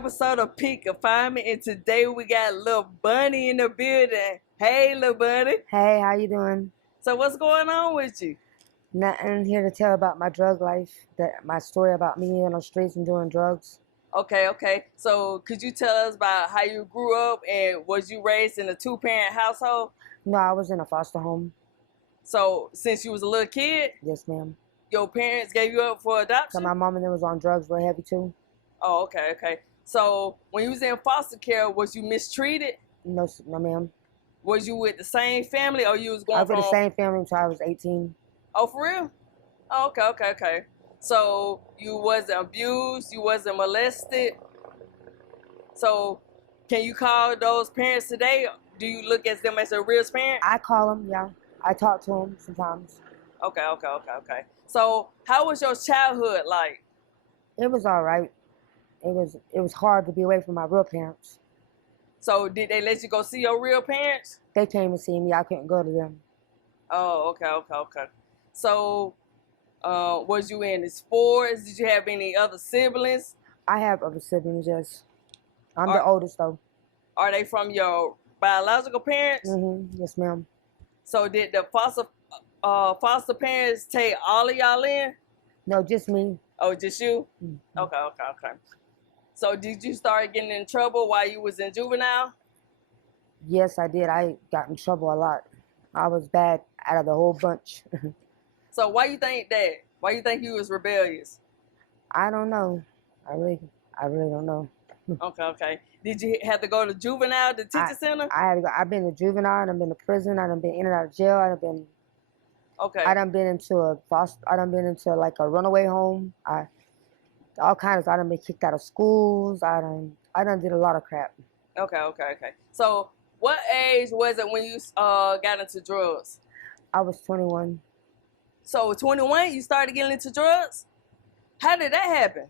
episode of Confinement, and today we got little Bunny in the building. Hey, little Bunny. Hey, how you doing? So what's going on with you? Nothing here to tell about my drug life, my story about me on the streets and doing drugs. Okay. So could you tell us about how you grew up and was you raised in a two-parent household? No, I was in a foster home. So since you was a little kid, Yes, ma'am. your parents gave you up for So adoption? my mom and them was on drugs real heavy too. Oh, okay. So when you was in foster care, was you mistreated? No, ma'am. Was you with the same family or you was going I was from... with the same family until I was 18. Oh, for real? Oh, okay. So you wasn't abused, you wasn't molested. So can you call those parents today? Do you look at them as a real parent? I call them, yeah. I talk to them sometimes. Okay. So how was your childhood like? It was all right. It was hard to be away from my real parents. So did they let you go see your real parents? They came to see me. I couldn't go to them. Oh, okay. So was you in the sports? Did you have any other siblings? I have other siblings, yes. I'm the oldest, though. Are they from your biological parents? Mm-hmm. Yes, ma'am. So did the foster parents take all of y'all in? No, just me. Oh, just you? Mm-hmm. Okay. So did you start getting in trouble while you was in juvenile? Yes, I did. I got in trouble a lot. I was bad out of the whole bunch. So why you think that? Why you think you was rebellious? I don't know. I really don't know. Okay. Did you have to go to juvenile detention center? I had to go. I've been to juvenile, and I've been to prison. I done been in and out of jail. I done been into a foster. I done been into like a runaway home. All kinds. I done been kicked out of schools. I done did a lot of crap. Okay. So what age was it when you got into drugs? I was 21. So 21, you started getting into drugs? How did that happen?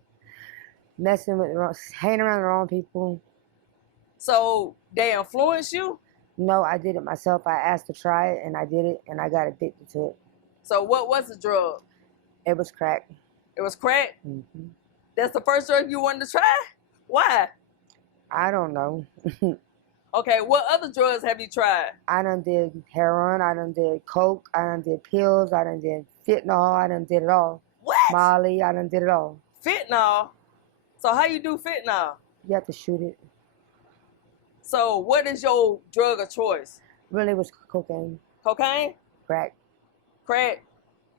Hanging around the wrong people. So they influenced you? No, I did it myself. I asked to try it, and I did it, and I got addicted to it. So what was the drug? It was crack. It was crack? Mm-hmm. That's the first drug you wanted to try? Why? I don't know. Okay, what other drugs have you tried? I done did heroin. I done did coke. I done did pills. I done did fentanyl. I done did it all. What? Molly. I done did it all. Fentanyl? So how you do fentanyl? You have to shoot it. So what is your drug of choice? Really, it was cocaine. Cocaine? Crack. Crack?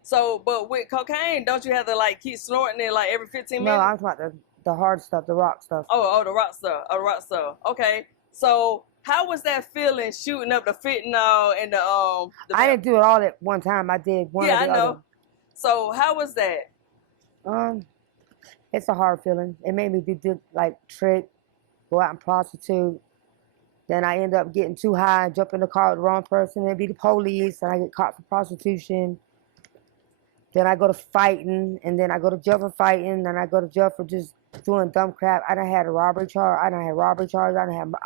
So, but with cocaine, don't you have to like keep snorting it like every 15 minutes? No, I'm talking about the hard stuff, the rock stuff. Oh, the rock stuff. Okay. So how was that feeling shooting up the fentanyl and the I didn't do it all at one time. I did one or the I know. other. So how was that? It's a hard feeling. It made me do like trick, go out and prostitute. Then I end up getting too high, jump in the car with the wrong person, and be the police, and I get caught for prostitution. Then I go to fighting, and then I go to jail for fighting, and I go to jail for just doing dumb crap. I done had a robbery charge. I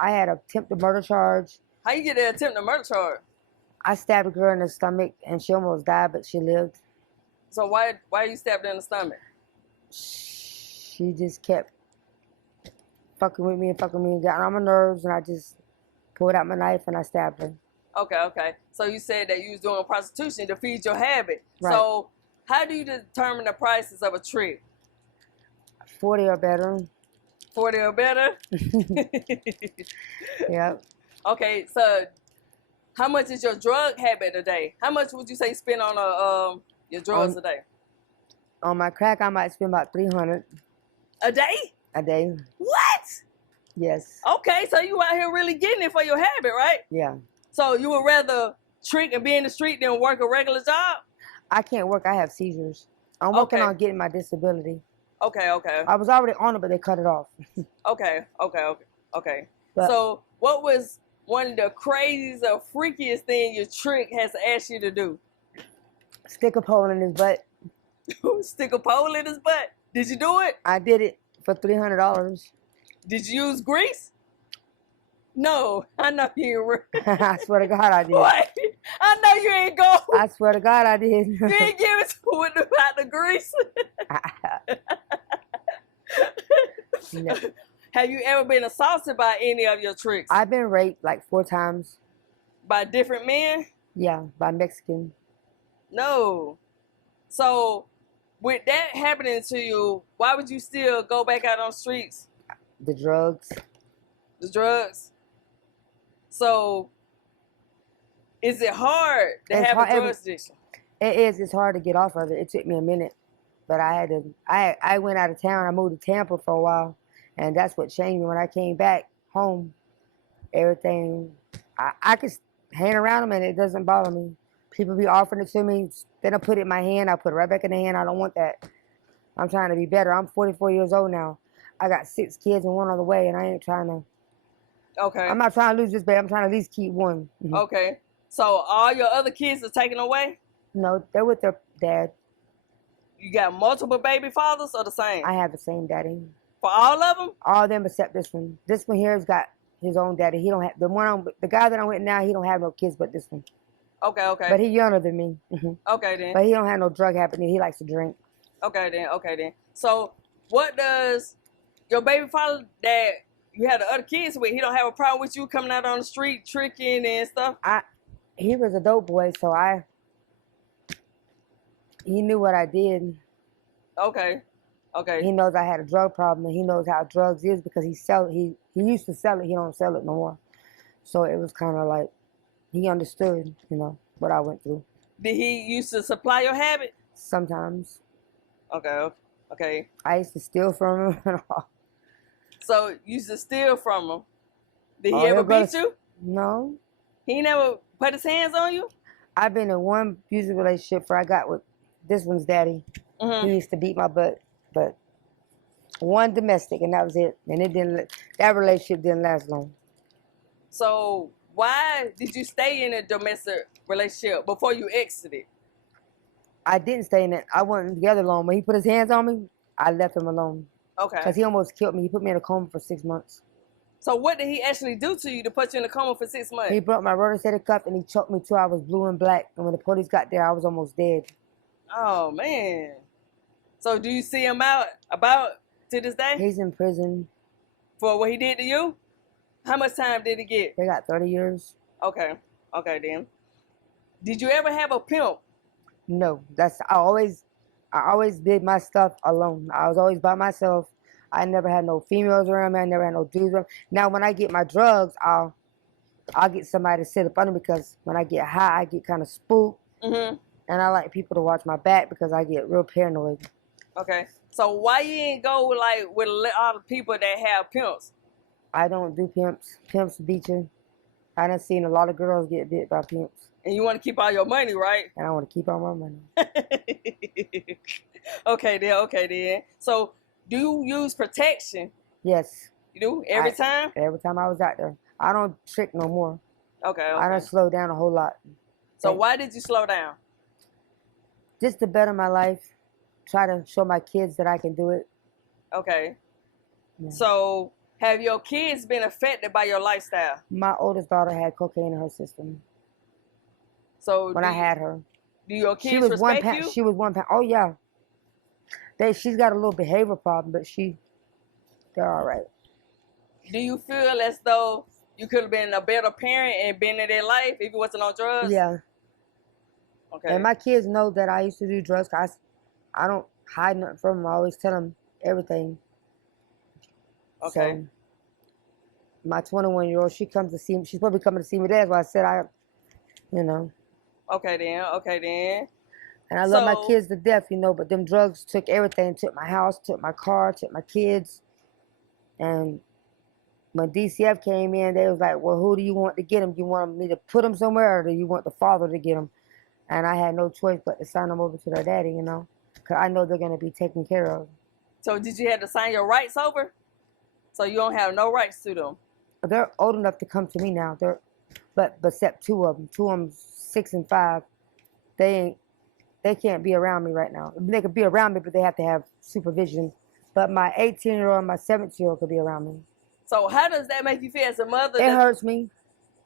had an attempted murder charge. How you get the attempted murder charge? I stabbed a girl in the stomach, and she almost died, but she lived. So why you stabbed her in the stomach? She just kept fucking with me, got on my nerves, and I just pulled out my knife and I stabbed her. Okay. So you said that you was doing prostitution to feed your habit. Right. So how do you determine the prices of a trick? 40 or better. 40 or better? Yep. Okay, so how much is your drug habit a day? How much would you say you spend on your drugs a day? On my crack, I might spend about $300 a day. A day. What? Yes. Okay, so you out here really getting it for your habit, right? Yeah. So you would rather trick and be in the street than work a regular job? I can't work. I have seizures. I'm working on getting my disability. Okay. I was already on it, but they cut it off. Okay. But, so what was one of the craziest or freakiest thing your trick has asked you to do? Stick a pole in his butt. Stick a pole in his butt? Did you do it? I did it for $300. Did you use grease? No, I know you were. I swear to God I did. What? I know you ain't go. I swear to God I did. You ain't give it to him without the grease. No. Have you ever been assaulted by any of your tricks? I've been raped like 4 times. By different men? Yeah, by Mexican. No. So, with that happening to you, why would you still go back out on the streets? The drugs. The drugs? So, is it hard to have a drug addiction? It is. It's hard to get off of it. It took me a minute. But I had to, I went out of town. I moved to Tampa for a while. And that's what changed me. When I came back home, everything, I could hang around them and it doesn't bother me. People be offering it to me. Then I put it in my hand. I put it right back in the hand. I don't want that. I'm trying to be better. I'm 44 years old now. I got 6 kids and 1 on the way, and I ain't trying to. Okay. I'm not trying to lose this baby. I'm trying to at least keep 1. Mm-hmm. Okay. So all your other kids are taken away? No, they're with their dad. You got multiple baby fathers or the same? I have the same daddy. For all of them? All of them except this one. This one here's got his own daddy. He don't have the guy that I'm with now. He don't have no kids, but this one. Okay. But he younger than me. Mm-hmm. Okay then. But he don't have no drug happening. He likes to drink. Okay then. So what does your baby father that you had the other kids with? He don't have a problem with you coming out on the street tricking and stuff? He was a dope boy, so he knew what I did. Okay. He knows I had a drug problem, and he knows how drugs is because he used to sell it. He don't sell it no more. So it was kind of like he understood, what I went through. Did he used to supply your habit? Sometimes. Okay. I used to steal from him and all. So you used to steal from him. Did he ever beat you? No. He never put his hands on you? I've been in one abusive relationship where I got with this one's daddy. Mm-hmm. He used to beat my butt, but one domestic, and that was it. And that relationship didn't last long. So why did you stay in a domestic relationship before you exited? I didn't stay in it. I wasn't together long. When he put his hands on me, I left him alone. Okay. Because he almost killed me. He put me in a coma for 6 months. So what did he actually do to you to put you in a coma for 6 months? He broke my rotator cuff and he choked me till I was blue and black. And when the police got there, I was almost dead. Oh, man. So do you see him about to this day? He's in prison. For what he did to you? How much time did he get? They got 30 years. Okay then. Did you ever have a pimp? No. I always did my stuff alone. I was always by myself. I never had no females around me. I never had no dudes around me. Now, when I get my drugs, I'll get somebody to sit up under me because when I get high, I get kind of spooked. Mm-hmm. And I like people to watch my back because I get real paranoid. Okay. So why you ain't go with all the people that have pimps? I don't do pimps. Pimps beat you. I done seen a lot of girls get bit by pimps. And you want to keep all your money, right? And I want to keep all my money. Okay then. So, do you use protection? Yes. You do? Every time? Every time I was out there. I don't trick no more. Okay. I done slowed down a whole lot. So why did you slow down? Just to better my life. Try to show my kids that I can do it. Okay. Yeah. So, have your kids been affected by your lifestyle? My oldest daughter had cocaine in her system. So when I had her. Do your kids respect you? She was 1 pound. Oh, yeah. She's got a little behavior problem, but they're all right. Do you feel as though you could have been a better parent and been in their life if you wasn't on drugs? Yeah. Okay. And my kids know that I used to do drugs. I don't hide nothing from them. I always tell them everything. Okay. So, my 21-year-old, she comes to see me. She's probably coming to see me. That's why I said Okay then. And I love my kids to death, but them drugs took everything. Took my house, took my car, took my kids. And when DCF came in, they was like, well, who do you want to get them? Do you want me to put them somewhere or do you want the father to get them? And I had no choice but to sign them over to their daddy, because I know they're going to be taken care of. So did you have to sign your rights over? So you don't have no rights to them? They're old enough to come to me now. But except 2 of them. 2 of them 6 and 5. They can't be around me right now. They could be around me, but they have to have supervision. But my 18-year-old and my 17-year-old could be around me. So how does that make you feel as a mother? It hurts me.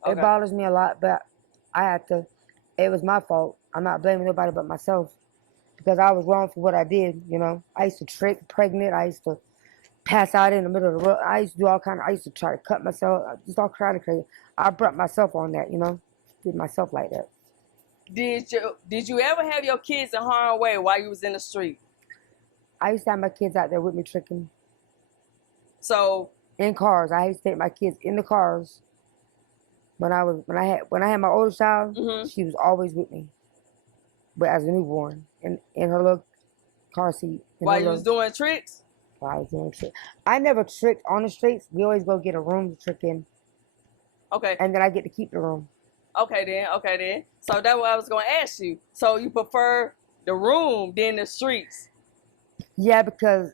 Okay. It bothers me a lot, but it was my fault. I'm not blaming nobody but myself because I was wrong for what I did, I used to trick pregnant. I used to pass out in the middle of the road. I used to do all kind of. I used to try to cut myself. Just all kind of crazy. I brought myself on that, did myself like that. Did you ever have your kids in harm's way while you was in the street? I used to have my kids out there with me tricking. So in cars, I used to take my kids in the cars. When I had my oldest child, she was always with me, but as a newborn, in her little car seat. While you was doing tricks? While I was doing tricks. I never tricked on the streets. We always go get a room to trick in. Okay. And then I get to keep the room. Okay then. So that's what I was gonna ask you. So you prefer the room than the streets? Yeah, because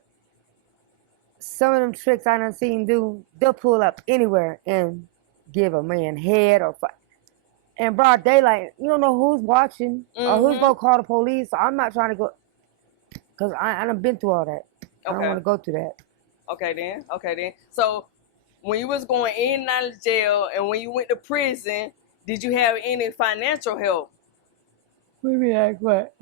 some of them tricks I done seen do, they'll pull up anywhere and give a man head or fight. In broad daylight, you don't know who's watching or who's gonna call the police. So I'm not trying to go, because I done been through all that. I don't want to go through that. Okay then. So when you was going in and out of jail and when you went to prison, did you have any financial help? Maybe like what?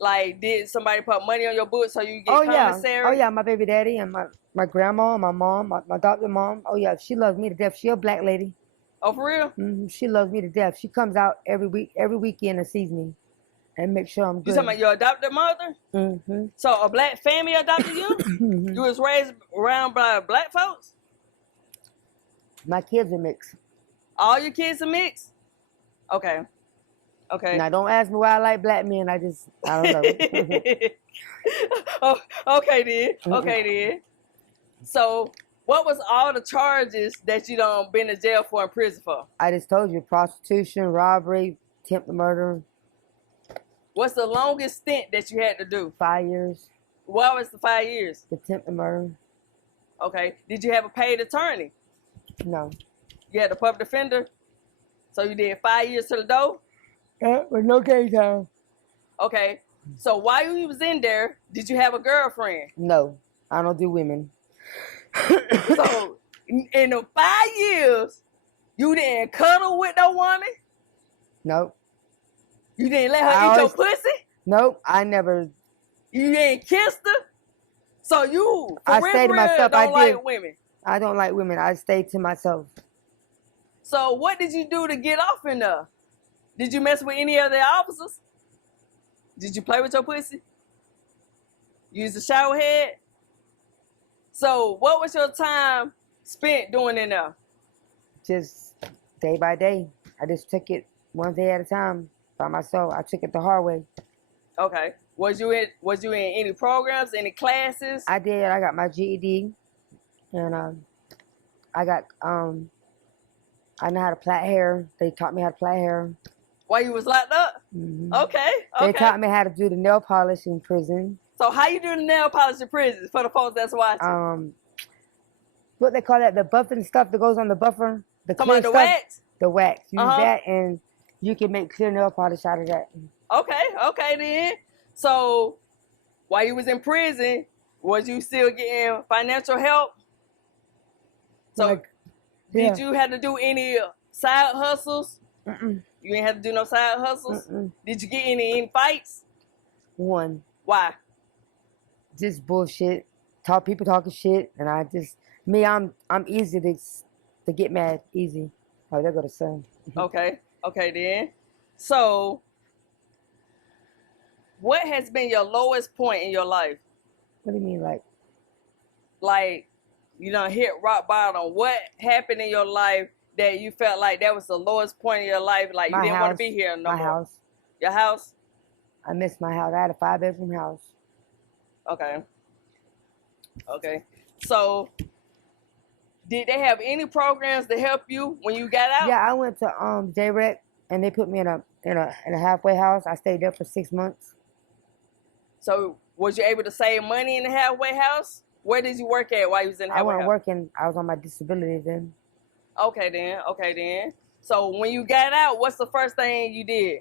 Like, did somebody put money on your books so you get commissary? Oh yeah, my baby daddy and my grandma and my mom, my adopted mom. Oh yeah, she loves me to death. She a black lady. Oh, for real? Mm-hmm. She loves me to death. She comes out every weekend and sees me and make sure I'm good. You talking about your adopted mother? Mm-hmm. So a black family adopted you? Mm-hmm. You was raised around by black folks? My kids are mixed. All your kids are mixed? Okay. Now don't ask me why I like black men. I don't know. Oh, okay then. So what was all the charges that you done been to jail for and prison for? I just told you, prostitution, robbery, attempted murder. What's the longest stint that you had to do? 5 years. What was the 5 years? Attempted murder. Okay. Did you have a paid attorney? No. You had a public defender? So you did 5 years to the door? Yeah, with no case time. Okay. So while you was in there, did you have a girlfriend? No. I don't do women. So in the 5 years, you didn't cuddle with no woman? Nope. You didn't let her eat your pussy? Nope. I never. You didn't kiss her? So you, I stay to myself. don't like women? I don't like women. I stay to myself. So what did you do to get off in there? Did you mess with any of the officers? Did you play with your pussy? Use the shower head? So what was your time spent doing in there? Just day by day. I just took it one day at a time by myself. I took it the hard way. Okay. Was you in any programs, any classes? I did. I got my GED, and I know how to plait hair. They taught me how to plait hair. While you was locked up? Mm-hmm. Okay. They taught me how to do the nail polish in prison. So how you do the nail polish in prison for the folks that's watching? What they call that, the buffing stuff that goes on the buffer? The clear stuff? Wax? The wax. Use that and you can make clear nail polish out of that. Okay then. So while you was in prison, was you still getting financial help? So did you have to do any side hustles? Mm-mm. You ain't have to do no side hustles? Mm-mm. Did you get any fights? One. Why? Just bullshit. People talking shit, and I'm easy to get mad. Easy. Oh, there go the sun. Okay then. So, what has been your lowest point in your life? What do you mean, like? Like, you done hit rock bottom. What happened in your life that you felt like that was the lowest point in your life? Like, you didn't want to be here no more? My house. Your house? I missed my house. I had a 5-bedroom house. Okay. So, did they have any programs to help you when you got out? Yeah, I went to JREC and they put me in a halfway house. I stayed there for 6 months. So, was you able to save money in the halfway house? Where did you work at while you was in the halfway house? I wasn't working. I was on my disability then. Okay then. So, when you got out, what's the first thing you did?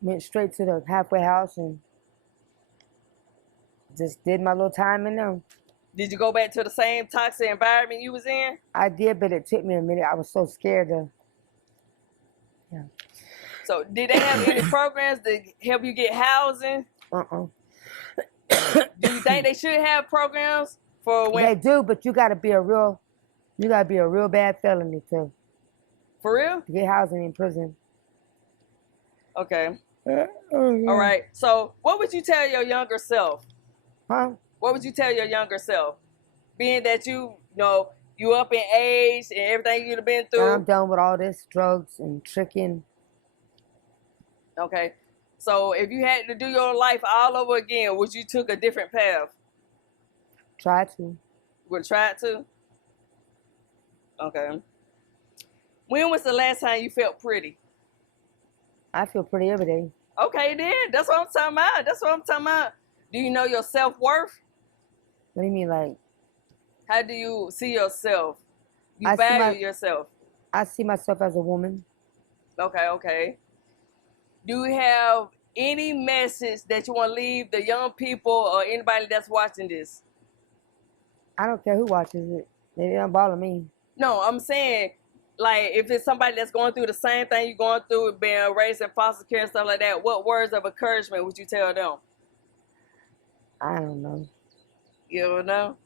Went straight to the halfway house and just did my little time in there. Did you go back to the same toxic environment you was in? I did, but it took me a minute. I was so scared to. Yeah. So, did they have any programs to help you get housing? Uh-uh. Do you think think they should have programs for when? They do, but you gotta be a real bad felony to For real? get housing in prison. Okay. Oh, All right. So, what would you tell your younger self? Huh? What would you tell your younger self? Being that you know you up in age and everything you've been And I'm through. done with all this drugs and tricking. Okay. So, if you had to do your life all over again, would you took a different path? Try to. Would try to? Okay. When was the last time you felt pretty? I feel pretty every day. Okay, then. That's what I'm talking about. That's what I'm talking about. Do you know your self-worth? What do you mean, like? How do you see yourself? You I see value yourself. I see myself as a woman. Okay, okay. Do you have any message that you want to leave the young people or anybody that's watching this? I don't care who watches it. It don't bother me. No, I'm saying, like, if it's somebody that's going through the same thing you're going through, being raised in foster care and stuff like that, what words of encouragement would you tell them? I don't know. You don't know?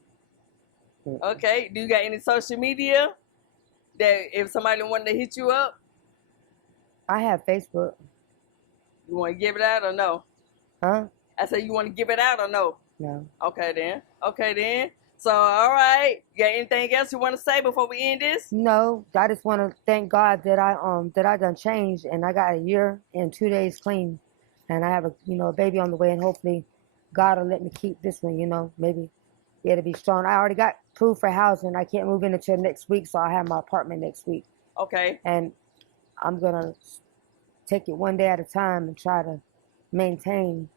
Okay. Do you got any social media that if somebody wanted to hit you up, I have Facebook. you want to give it out or no? Huh? I said you want to give it out or no? No. Okay then. Okay then. So all right, you got anything else you want to say before we end this? No. I just want to thank God that I done changed and I got a year and 2 days clean, and I have a baby on the way, and hopefully God will let me keep this one. Maybe it'll be strong. I already got proof for housing. I can't move in until next week, so I have my apartment next week. Okay. And I'm gonna take it one day at a time and try to maintain,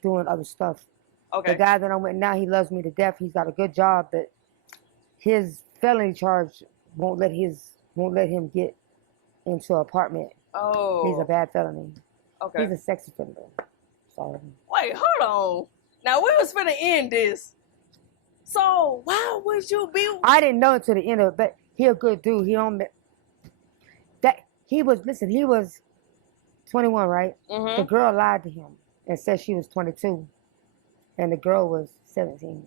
doing other stuff. Okay. The guy that I'm with now, he loves me to death. He's got a good job, but his felony charge won't let him get into an apartment. Oh. He's a bad felony. Okay. He's a sex offender. So. Wait, hold on. Now we was finna end this. So why would you be? I didn't know until the end of it, but he a good dude. He was 21, right? Mm-hmm. The girl lied to him and said she was 22, and the girl was 17.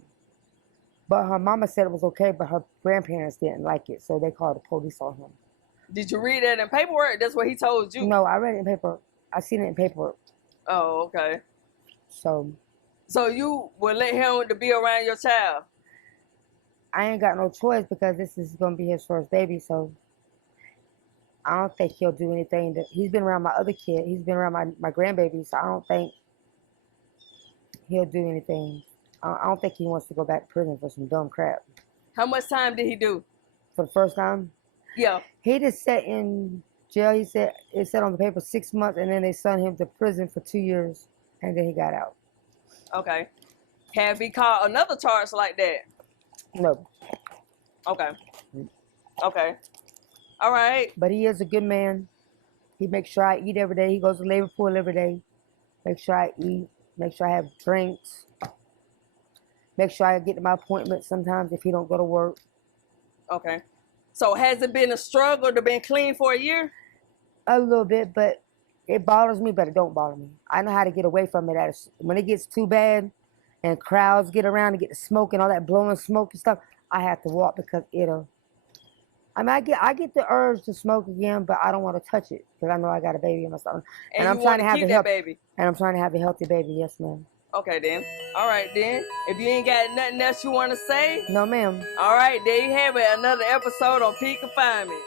But her mama said it was okay, but her grandparents didn't like it, so they called the police on him. Did you read that in paperwork? That's what he told you. No, I read it in paper. I seen it in paperwork. Oh, okay. So you would let him to be around your child? I ain't got no choice because this is gonna be his first baby. So I don't think he'll do anything. He's been around my other kid. He's been around my grandbaby. So I don't think he'll do anything. I don't think he wants to go back to prison for some dumb crap. How much time did he do? For the first time? Yeah. He just sat in jail. He said it said on the paper 6 months, and then they sent him to prison for 2 years, and then he got out. Okay. Have he caught another charge like that? No. Okay. Okay. All right. But he is a good man. He makes sure I eat every day. He goes to labor pool every day. Make sure I eat. Make sure I have drinks. Make sure I get to my appointments sometimes if he don't go to work. Okay. So has it been a struggle to be clean for a year? A little bit, but it bothers me, but it don't bother me. I know how to get away from it. When it gets too bad and crowds get around and get the smoke and all that blowing smoke and stuff, I have to walk because I get the urge to smoke again, but I don't want to touch it because I know I got a baby in my stomach. And I'm trying to keep that baby. And I'm trying to have a healthy baby. Yes, ma'am. Okay, then. All right, then. If you ain't got nothing else you want to say. No, ma'am. All right, there you have it. Another episode on Confinement.